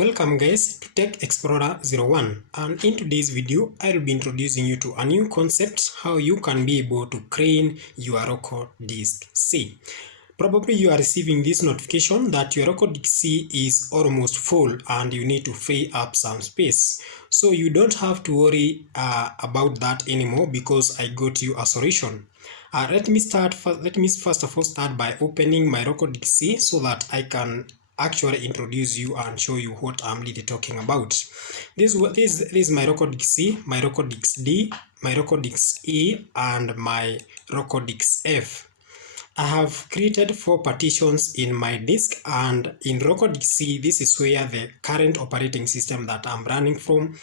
Welcome guys to Tech Explorer 01, and in today's video I'll be introducing you to a new concept, how you can be able to clean your record disk C. Probably you are receiving this notification that your record disk C is almost full and you need to free up some space. So you don't have to worry about that anymore because I got you a solution. Let me first of all start by opening my record disk C so that I can actually introduce you and show you what I'm really talking about. This is my record disk C, my record disk D, my record disk E, and my record disk F. I have created 4 partitions in my disk, and in record disk C, this is where the current operating system that I'm running from.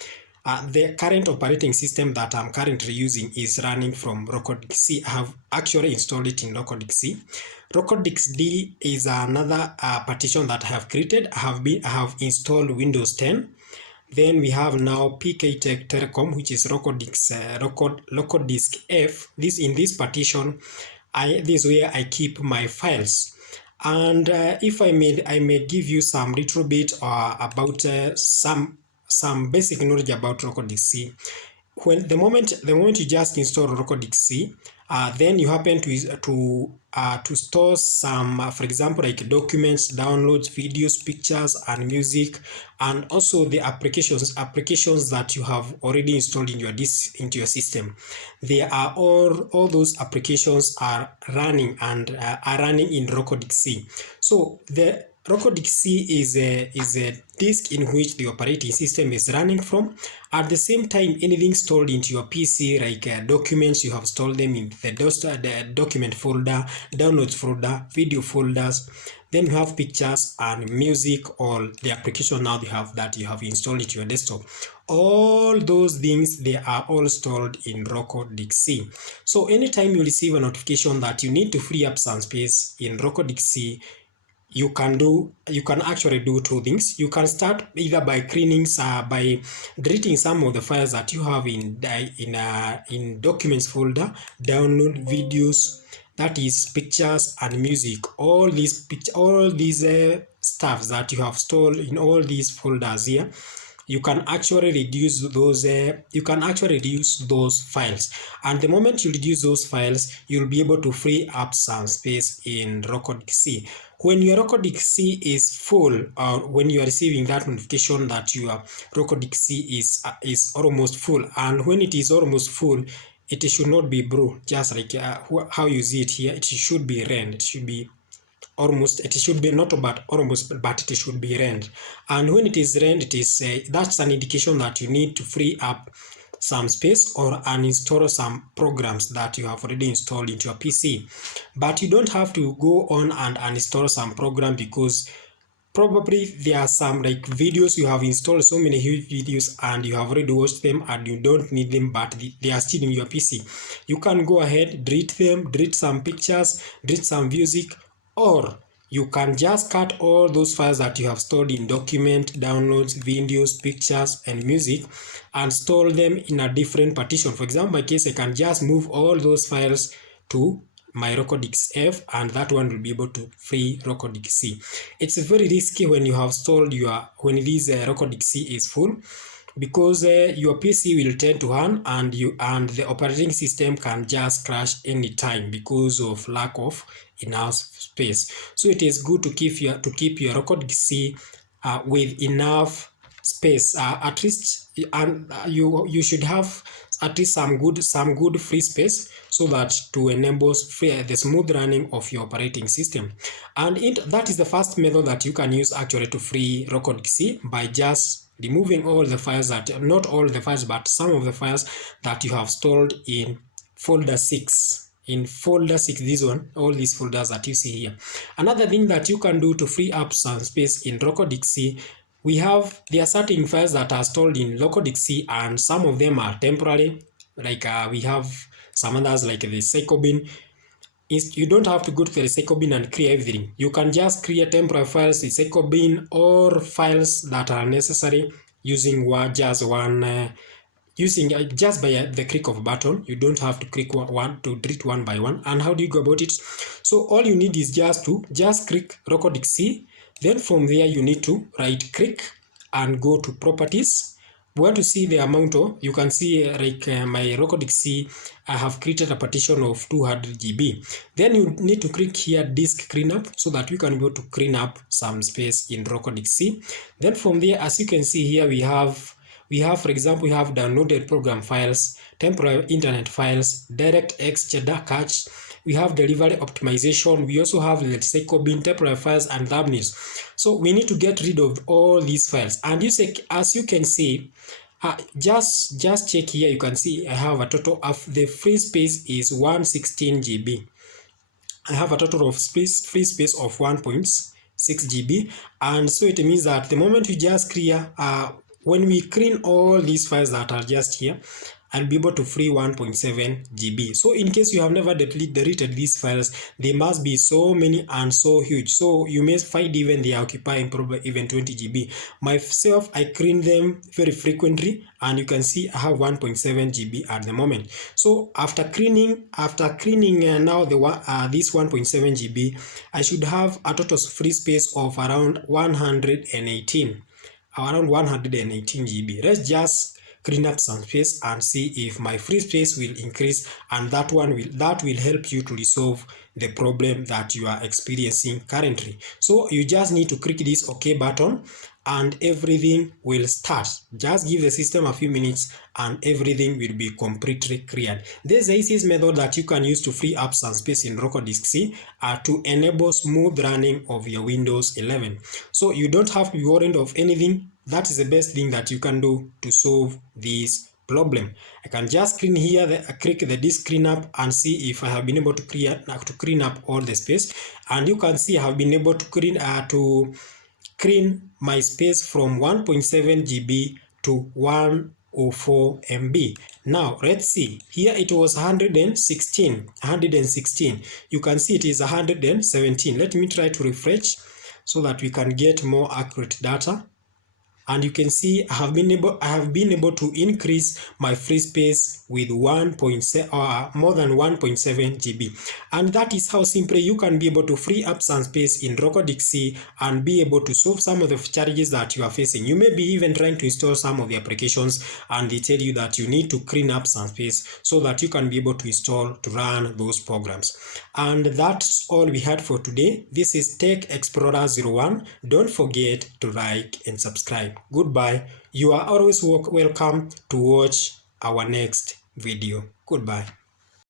The current operating system that I'm currently using is running from record disk C. I have actually installed it in record disk C. Record disk D is another partition that I have created. I have installed Windows 10. Then we have now PK Tech Telecom, which is record disk F. In this partition, this is where I keep my files. And if I may give you some little bit about some basic knowledge about record disk C. When the moment you just install record disk C, then you happen to store some, for example, like documents, downloads, videos, pictures, and music, and also the applications that you have already installed in your disk into your system. They are all those applications are running and are running in record disk C. So the record disk C is a disk in which the operating system is running from. At the same time, anything stored into your PC, like documents, you have stored them in the document folder, downloads folder, video folders. Then you have pictures and music, or the application now that you have installed into your desktop. All those things, they are all stored in record disk C. So anytime you receive a notification that you need to free up some space in record disk C, you can actually do 2 things. You can start either by by deleting some of the files that you have in documents folder, download videos, that is pictures and music, all these stuff that you have stored in all these folders here. You can actually reduce those files, and the moment you reduce those files, you'll be able to free up some space in record disk C. When your record disk C is full, or when you are receiving that notification that your record disk C is almost full, and when it is almost full, it should not be blue, just like how you see it here. It should be red. It should be almost, it should be not about almost, but it should be red. And when it is red, that's an indication that you need to free up some space or uninstall some programs that you have already installed into your PC. But you don't have to go on and uninstall some program, because probably there are some like videos you have installed, so many huge videos, and you have already watched them and you don't need them, but they are still in your PC. You can go ahead, delete them, delete some pictures, delete some music, or you can just cut all those files that you have stored in document, downloads, videos, pictures, and music, and store them in a different partition. For example, in my case, I can just move all those files to my record disk F, and that one will be able to free record disk C. It's very risky when you have stored when this record disk C is full, because your PC will tend to hang, and the operating system can just crash anytime because of lack of enough space. So it is good to keep your record disk C with enough space, at least, and you should have at least some good free space, so that to enable the smooth running of your operating system. And that is the first method that you can use actually to free record disk C, by just removing all the files not all the files, but some of the files that you have stored in folder 6. In folder 6, this one, all these folders that you see here. Another thing that you can do to free up some space in record disk C, there are certain files that are stored in record disk C, and some of them are temporary. Like we have some others, like the recycle bin. You don't have to go to the recycle bin and clear everything. You can just create temporary files, recycle bin, or files that are necessary using just by the click of a button. You don't have to click one to delete one by one. And how do you go about it? So all you need is just click record disk C. Then from there you need to right click and go to properties. We want to see the amount of, you can see like my RocoDisk, I have created a partition of 200 GB. Then you need to click here disk cleanup so that you can be able to clean up some space in RocoDisk. Then from there, as you can see here, we have, for example, we have downloaded program files, temporary internet files, DirectX, Cheddar Cache. We have delivery optimization. We also have, let's say, Cobin, temporary files, and thumbnails. So we need to get rid of all these files. And you say, as you can see, just check here. You can see I have a total of the free space is 116 GB. I have a total of free space of 1.6 GB, and so it means that the moment you just clear, when we clean all these files that are just here, I'll be able to free 1.7 GB. So in case you have never deleted these files, they must be so many and so huge. So you may find even they are occupying probably even 20 GB. Myself, I clean them very frequently, and you can see I have 1.7 GB at the moment. So after cleaning now this 1.7 GB, I should have a total free space of around 118 GB. Let's just clean up some space and see if my free space will increase, and that will help you to resolve the problem that you are experiencing currently. So you just need to click this OK button and everything will start. Just give the system a few minutes and everything will be completely cleared. This is the easiest method that you can use to free up some space in RocoDisk to enable smooth running of your Windows 11. So you don't have to be worried of anything. That is the best thing that you can do to solve this problem. I can just clean here, click the disk cleanup and see if I have been able to clean up all the space. And you can see I have been able to clean my space from 1.7 GB to 104 MB. Now let's see, here it was 116. You can see it is 117. Let me try to refresh so that we can get more accurate data. And you can see I have been able to increase my free space with more than 1.7 GB. And that is how simply you can be able to free up some space in RocoDisk and be able to solve some of the challenges that you are facing. You may be even trying to install some of the applications and they tell you that you need to clean up some space so that you can be able to install to run those programs. And that's all we had for today. This is Tech Explorer 01. Don't forget to like and subscribe. Goodbye. You are always welcome to watch our next video. Goodbye.